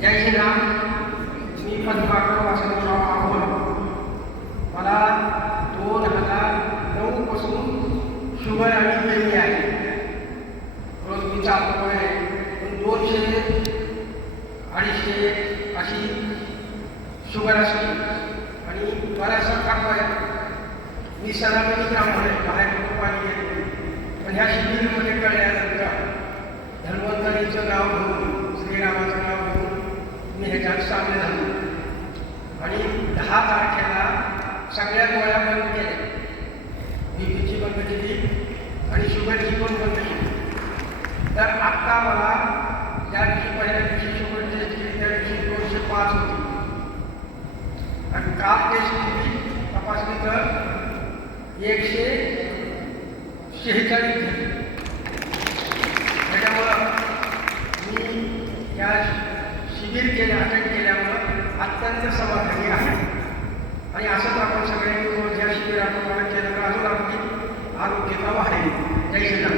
जय श्रीराम. मी पद्माकर वासनराव आव्हाड. मला 2009 पासून शुगर आणि पेनी आहे. रोज मी चालतो आहे पण 200-250 अशी शुगर असते आणि बराचसा खातो आहे. मी सणामध्ये त्यामुळे बाहेर पाणी घेतो. पण ह्या शिबिरामध्ये कळल्यानंतर धन्वंतरीचं नाव घेऊन श्रीरामाचं नाव घेऊन मी ह्याच्यात सामील झालो आणि 10 तारखेला सगळ्या गोळ्या बंद केल्या. बीपीची बंद केली आणि शुगरची पण बंद केली. तर आत्ता मला ज्या दिवशी पहिल्या दिवशी शुगर टेस्ट केली त्या दिवशी 205 होती आणि काल टेस्ट केली तपासली तर 146 झाली. त्याच्यामुळं मी या शिबिर अटेंड केल्यामुळं अत्यंत समाधानी आहे आणि असंच आपण सगळ्यांनी या शिबिराप्रमाणे केलं तर अजून आपली आरोग्यता वाढेल. जय श्रीराम.